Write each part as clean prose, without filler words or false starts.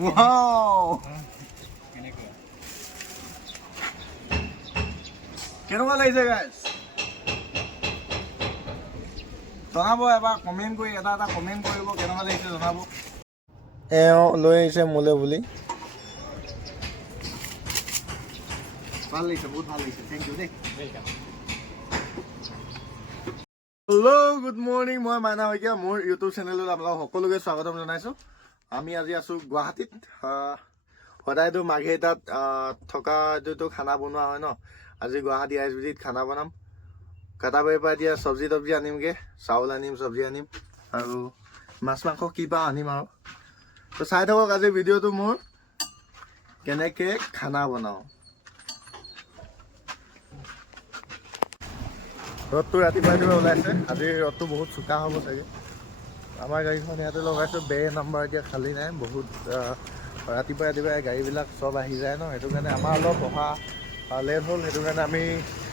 Wow! কেনেকুৱা লাগিছে guys? জনাব এবাৰ কমেণ্ট কৰি এটা কমেণ্ট কৰিব কেনেকুৱা লাগিছে জনাব। এওঁ লৈ আহিছে মোলে বুলি। ভাল লাগিছে, বহুত ভাল লাগিছে। থেংক ইউ দেই। হেল্ল' গুড মৰ্ণিং, মই মাইনা শইকীয়া। মোৰ ইউটিউব চেনেলত আপোনালোক সকলোকে স্বাগতম জনাইছোঁ। আমি আজি আছোঁ গুৱাহাটীত। সদায়তো মাৰ্ঘেৰিটাত থকা যিটো খানা বনোৱা হয় ন, আজি গুৱাহাটী ISBT খানা বনাম। কাটাবাৰীৰ পৰা এতিয়া চব্জি তব্জি আনিমগৈ, চাউল আনিম, চব্জি আনিম আৰু মাছ মাংস কিবা আনিম আৰু। তো চাই থাকক আজি ভিডিঅ'টো মোৰ কেনেকৈ খানা বনাওঁ। ৰ'দটো ৰাতিপুৱাই ওলাইছে। আজি ৰ'দটো বহুত চোকা হ'ব চাগে। আমাৰ গাড়ীখন ইয়াতে লগাইছোঁ, বে নাম্বাৰ এতিয়া খালী নাই। বহুত ৰাতিপুৱাই গাড়ীবিলাক চব আহি যায় ন, সেইটো কাৰণে আমাৰ অলপ অহা লেট হ'ল। সেইটো কাৰণে আমি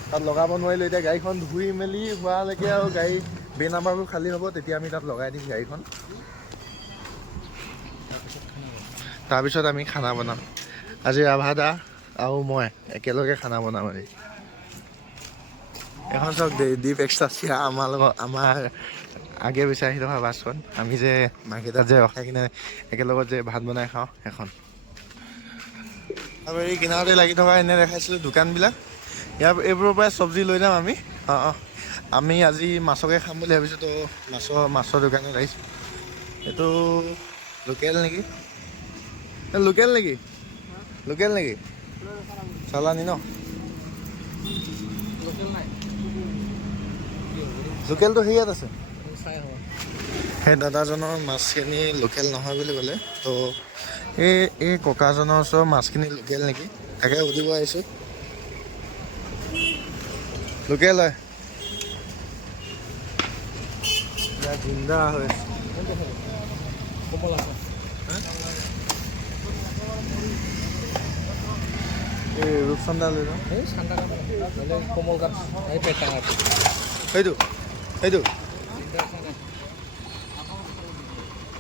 তাত লগাব নোৱাৰিলোঁ। এতিয়া গাড়ীখন ধুই মেলি হোৱালৈকে আৰু গাড়ী বে নাম্বাৰবোৰ খালী হ'ব, তেতিয়া আমি তাত লগাই দিম গাড়ীখন। তাৰপিছত আমি খানা বনাম। আজি ৰাভা দা আৰু মই একেলগে খানা বনাম আজি। এখন চাওক দীপ এক্সট্ৰা আমাৰ লগত, আমাৰ আগে বিচাৰি থকা বাছখন। আমি যে মাৰ্ঘেৰিটাত যে ৰখাই কিনে একেলগত যে ভাত বনাই খাওঁ সেইখন। আৰু এই কিনাৰতে লাগি থকা এনে দেখাইছিলোঁ দোকানবিলাক, এইবোৰৰ পৰাই চব্জি লৈ যাম আমি। আমি আজি মাছকে খাম বুলি ভাবিছোঁ। তো মাছৰ দোকানত আহিছোঁ। এইটো লোকেল নেকি? লোকেল নেকি? লোকেল নেকি? চালানি ন? লোকেলটো হেৰিয়াত আছে। সেই দাদাজনৰ মাছখিনি লোকেল নহয় বুলি ক'লে। তো এই ককাজনৰ ওচৰৰ মাছখিনি লোকেল নেকি তাকে সুধিব আহিছোঁ। লোকেল হয়, জিন্দা হয়। এই ৰূপচন্দা লৈ যাওঁ। সেইটো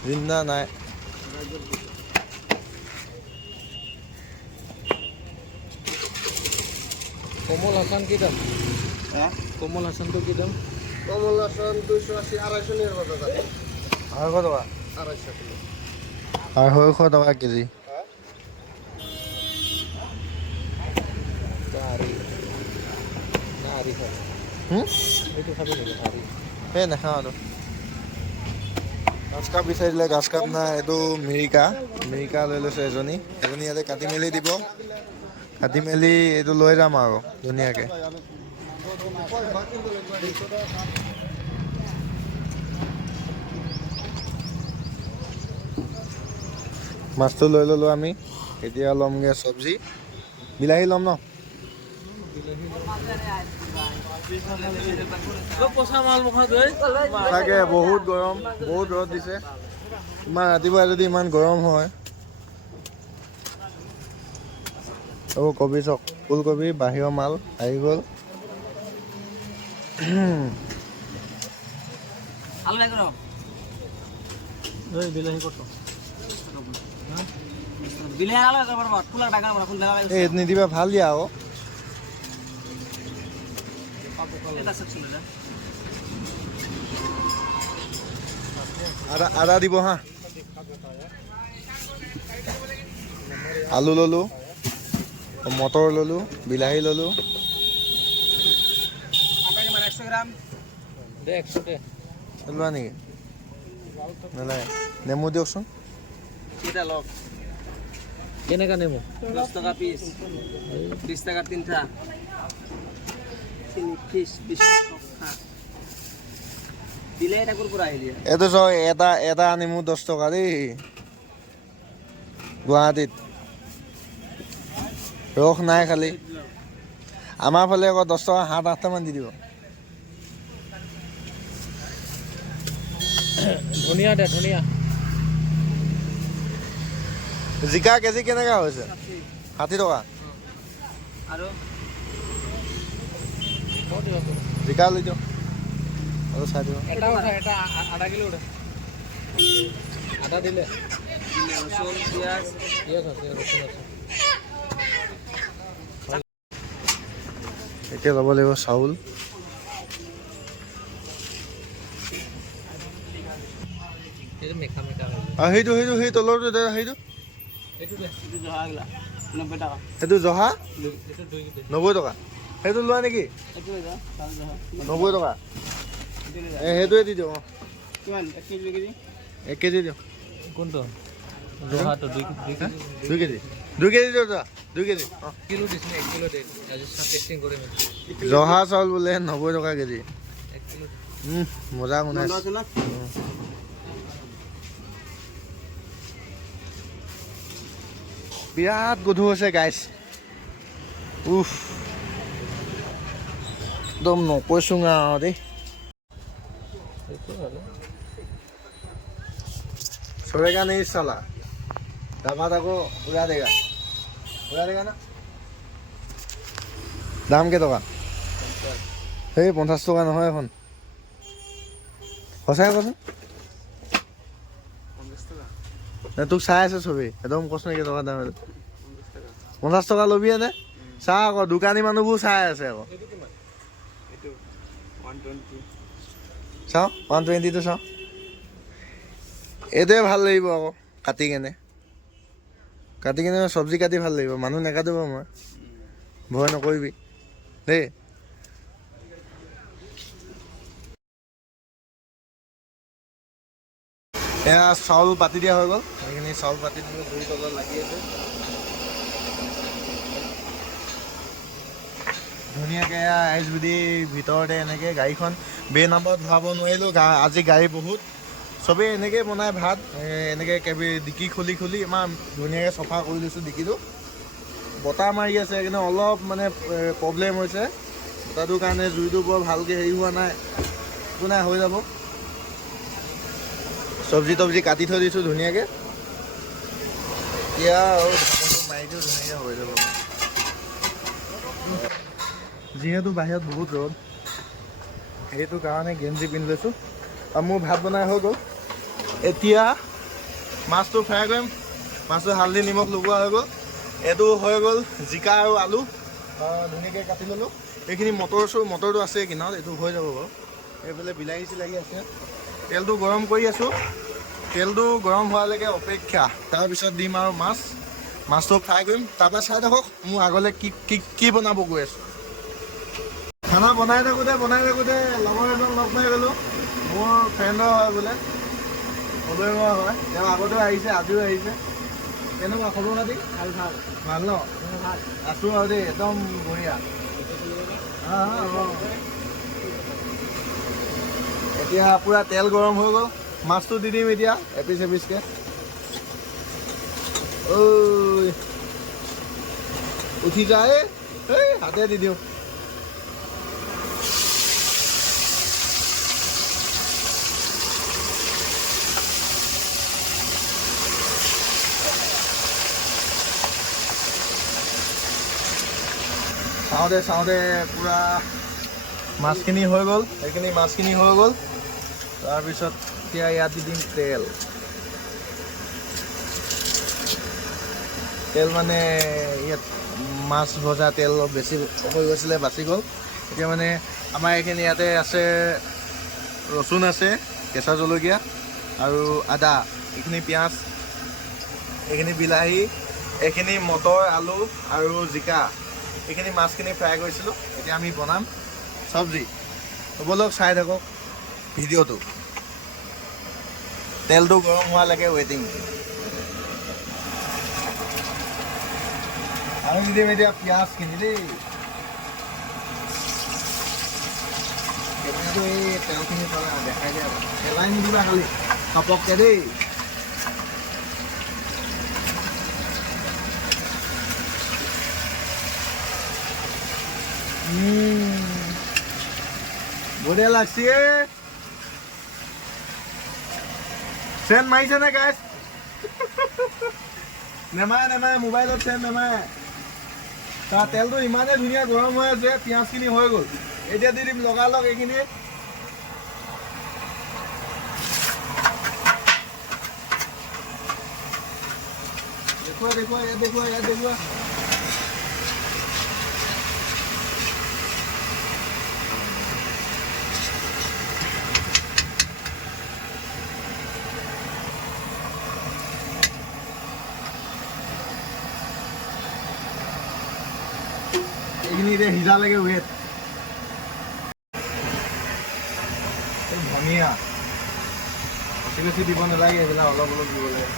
জিন্দা নাই। কমল হাসান কি দাম? কমল হাসানটো কি দাম? কমল হাসান 280, 250 নিয়ে কথা। 250 টকা, 250 কিলো, 250 টকা কেজি। সেই নাখাওঁ আৰু। গাছ কাপ বিচাৰিলে গাছ কাপ নাই। এইটো মিৰিকা লৈ লৈছে এজনী ইয়াতে কাটি মেলি দিব। কাটি মেলি এইটো লৈ যাম আৰু ধুনীয়াকৈ। মাছটো লৈ ল'লোঁ আমি। এতিয়া ল'মগৈ চব্জি। বিলাহী ল'ম ন? তাকে বহুত গৰম, বহুত ৰ'দ দিছে। ইমান ৰাতিপুৱা যদি ইমান গৰম হয়। কবি চাওক, ফুলকবি বাহিৰৰ মাল আহি গ'ল। নিদিবা, ভাল দিয়া আকৌ। আদা দিব হা। আলু ল'লোঁ, মটৰ ল'লোঁ, বিলাহী ল'লোঁ। লোৱা নেকি? নালাগে, নেমু দিয়কচোন। কেনেকা নেমু? 10 টাকা পিস, 20 টাকা তিনটা। দিলে এটা কুৰকুৰা আহিলে। এইটো চাওক, এটা নেমু 10 টকা দেই গুৱাহাটীত। ৰস নাই খালি। আমাৰ ফালে আকৌ 10 টকা 7-8টা মান দি দিব। ধনিয়া দে, ধনিয়া। জিকা কেজি কেনেকা হৈছে? 60 টকা। আৰু জিকা লৈ দিয়ক আৰু চাই দিয়ক। এটা আধা কিলো আদা দিলে ৰচুন পিঁয়াজ পিঁয়াজ আছে ৰচুন আছে এতিয়া ল'ব লাগিব চাউল এইটো মেখা মেখা হৈ যায় আৰু সেই তলৰটো দে সেইটো এইটো দে এইটো জহাগিলা 90 টাকা সেইটো জহা এইটো 2 কেজি 90 টকা সেইটো লোৱা নেকি এইটো লৈ যাওঁ চাউল জহা 90 টকা এইটো লৈ যাওঁ সেইটোৱে দি দিওঁ কিমান 1 কেজি 2 কেজি 1 কেজি দিওঁ কোনটো জহাটো 2 কেজি 2 কেজি 2 কেজি দিওঁ যা 2 কেজি কিলো দিছিলে 1 কিলো দে আজি টেষ্টিং কৰিম জহা চাউল বোলে 90 টকা কেজি 1 কিলো মজা গুণাইছে আছে না বিৰাট গধুৰ হৈছে গাইছ উফ একদম নকৈছোঁ আৰু দেই এইটো ভালো চবেগা নেই চালা দামাত আকৌ উৰা দেগা না দাম কেইটকা সেই 50 টকা নহয় এখন সঁচাই কচোন তোক চাই আছে চবেই একদম কচোন কেইটকা দাম 50 টকা ল'বি এনে চা আকৌ দোকানী মানুহবোৰ চাই আছে আকৌ এইটো 120 চাওঁ 120টো চাওঁ এইটোৱে ভাল লাগিব আকৌ কাটি কেনে চব্জি কাটি ভাল লাগিব মানুহ নেকাটিব মই ভয় নকৰিবি দেই এয়া চাউল পাতি দিয়া হৈ গ'ল সেইখিনি চাউল পাতি দিলোঁ জুই তলত লাগি আছে ধুনীয়াকৈ এয়া আইচবিডি ভিতৰতে এনেকৈ গাড়ীখন বে নাম্বাৰত ভৰাব নোৱাৰিলোঁ আজি গাড়ী বহুত চবেই এনেকৈ বনাই ভাত এনেকৈ ডিকি খুলি ইমান ধুনীয়াকৈ চফা কৰি লৈছোঁ ডিকিটো বতাহ মাৰি আছে কিন্তু অলপ মানে প্ৰব্লেম হৈছে বতাহটোৰ কাৰণে জুইটো বৰ ভালকৈ হেৰি হোৱা নাই একো নাই হৈ যাব চব্জি তব্জি কাটি থৈ দিছোঁ ধুনীয়াকৈ এতিয়া আৰু ঢাকনটো মাৰি দিওঁ ধুনীয়াকৈ হৈ যাব যিহেতু বাহিৰত বহুত ৰ'দ সেইটো কাৰণে গেঞ্জি পিন্ধি লৈছোঁ আৰু মোৰ ভাত বনাই হৈ গ'ল এতিয়া মাছটো ফ্ৰাই কৰিম মাছটো হালধি নিমখ লগোৱা হৈ গ'ল এইটো হৈ গ'ল জিকা আৰু আলু ধুনীয়াকৈ কাটি ল'লোঁ এইখিনি মটৰটো আছে কিনাৰত এইটো হৈ যাব বাৰু এইফালে বিলাহী চিলাহী আছে তেলটো গৰম কৰি আছোঁ তেলটো গৰম হোৱালৈকে অপেক্ষা তাৰপিছত দিম আৰু মাছটো ফ্ৰাই কৰিম তাৰপৰা চাই থাকক মোৰ আগলৈ কি বনাব গৈ আছোঁ খানা বনাই থাকোঁতে লগৰ এজন লগ পাই গ'লোঁ মোৰ ফ্ৰেণ্ডৰ হয় বোলে সদৈমৰা হয় তেওঁ আগতেও আহিছে আজিও আহিছে কেনেকুৱা খবৰ খাতি ভাল ন আছোঁ আৰু দেই একদম বঢ়িয়া এতিয়া পূৰা তেল গৰম হৈ গ'ল মাছটো দি দিম এতিয়া এপিচ এপিচকৈ ঐ উঠি যায় এই হাতে দি দিওঁ চাওঁতে পূৰা মাছখিনি হৈ গ'ল সেইখিনি মাছখিনি হৈ গ'ল তাৰপিছত এতিয়া ইয়াত দি দিম তেল মানে ইয়াত মাছ ভজা তেল অলপ বেছি হৈ গৈছিলে বাচি গ'ল এতিয়া মানে আমাৰ এইখিনি ইয়াতে আছে ৰচুন আছে কেঁচা জলকীয়া আৰু আদা এইখিনি পিঁয়াজ এইখিনি বিলাহী এইখিনি মটৰ আলু আৰু জিকা এইখিনি মাছখিনি ফ্ৰাই কৰিছিলোঁ এতিয়া আমি বনাম চব্জি সকলোক চাই থাকক ভিডিঅ'টো তেলটো গৰম হোৱালৈকে ৱেইটিং আৰু দি দিম এতিয়া পিঁয়াজখিনি দেই কেমেৰাটো এই তেলখিনি দেখাই দিয়া পেলাই নিদিবা খালি চপককৈ দেই বঢ়িয়া লাগছে চেন মাৰিছে নে গাইছ নেমাৰে মোবাইলত চেন নেমাৰে তাৰ তেলটো ইমানেই ধুনীয়া গৰম হৈ আছে পিঁয়াজখিনি হৈ গ'ল এতিয়া দি দিম লগালগ এইখিনি দেখুৱা এইখিনি এতিয়া সিজালৈকে ৱেট ধনিয়া বেছি বেছি দিব নালাগে এইবিলাক অলপ অলপ দিব লাগে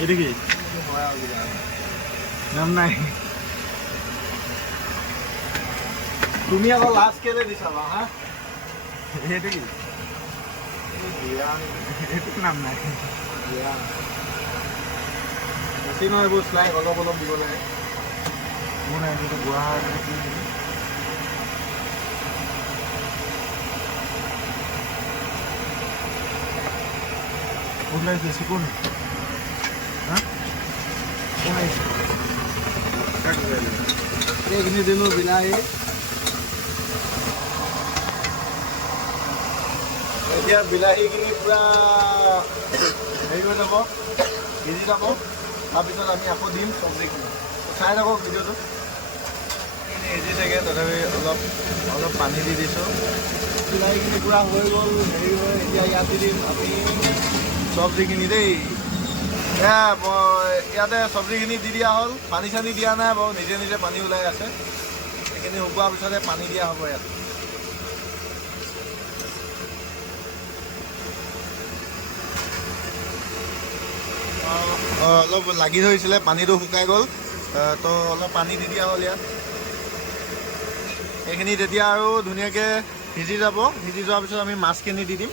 এইটো কি নাম নাই তুমি আকৌ লাষ্ট কেলে দিছা বা হা এইটো কি এইটো নাম নাই বেছি নহয় এইবোৰ শ্লাইড অলপ অলপ দিব লাগে মোৰ নাই এইটো গুৱাহাটী কোন লাগিছে চিকুন হা কোন লাগিছে কাক এইখিনি দিলোঁ বিলাহী এতিয়া বিলাহীখিনি পূৰা হেৰি হৈ যাব সিজি যাব তাৰপিছত আমি আকৌ দিম চব্জিখিনি চাই থাকক ভিডিঅ'টো সিজি থাকে তথাপি অলপ অলপ পানী দি দিছোঁ বিলাহীখিনি পূৰা হৈ গ'ল হেৰি হৈ এতিয়া ইয়াত দি দিম আমি চব্জিখিনি দেই ইয়াতে চব্জিখিনি দি দিয়া হ'ল পানী চানী দিয়া নাই বাৰু নিজে নিজে পানী ওলাই আছে সেইখিনি শুকোৱাৰ পিছতে পানী দিয়া হ'ব ইয়াত অলপ লাগি ধৰিছিলে পানীটো শুকাই গ'ল তো অলপ পানী দি দিয়া হ'ল ইয়াত এইখিনি তেতিয়া আৰু ধুনীয়াকৈ সিজি যাব সিজি যোৱাৰ পিছত আমি মাছখিনি দি দিম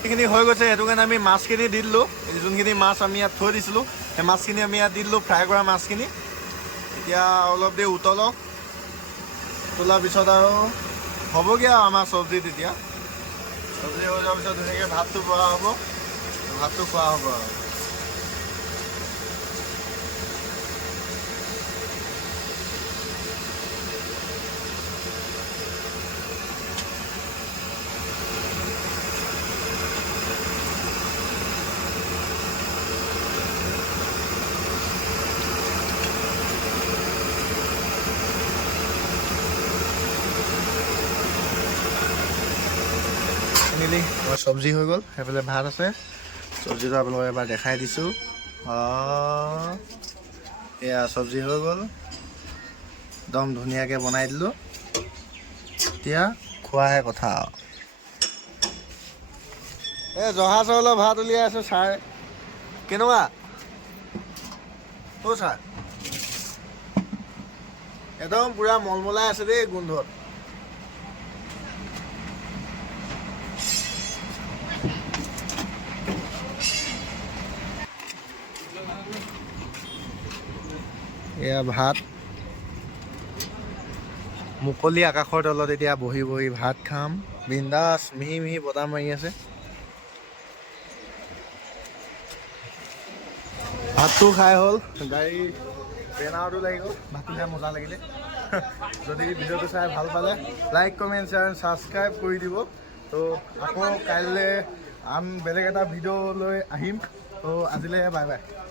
সেইখিনি হৈ গৈছে সেইটো কাৰণে আমি মাছখিনি দি দিলোঁ যোনখিনি মাছ আমি ইয়াত থৈ দিছিলোঁ সেই মাছখিনি আমি ইয়াত দি দিলোঁ ফ্ৰাই কৰা মাছখিনি এতিয়া অলপ দেৰি উতলক উতলাৰ পিছত আৰু হ'বগৈ আৰু আমাৰ চব্জি তেতিয়া চব্জি হৈ যোৱাৰ পিছত ধুনীয়াকৈ ভাতটো বৰা হ'ব ভাতটো খোৱা হ'ব আৰু আমাৰ চব্জি হৈ গ'ল সেইফালে ভাত আছে চব্জিটো আপোনালোকক এবাৰ দেখাই দিছোঁ এয়া চব্জি হৈ গ'ল একদম ধুনীয়াকৈ বনাই দিলোঁ এতিয়া খোৱাহে কথা এই জহা চাউলৰ ভাত উলিয়াই আছোঁ ছাৰ কেনেকুৱা অ' ছাৰ একদম পূৰা মলমলাই আছে দেই গোন্ধত এয়া ভাত মুকলি আকাশৰ তলত এতিয়া বহি বহি ভাত খাম বিন্দাছ মিহি মিহি বতাহ মাৰি আছে ভাতটো খাই হ'ল গাড়ী বেনাৰটো লাগি গ'ল ভাতটো খাই মজা লাগিলে যদি ভিডিঅ'টো চাই ভাল পালে লাইক কমেণ্ট শ্বেয়াৰ ছাবস্ক্ৰাইব কৰি দিব তো আকৌ কাইলৈ আন বেলেগ এটা ভিডিঅ' লৈ আহিম তো আজিলৈ বাই বাই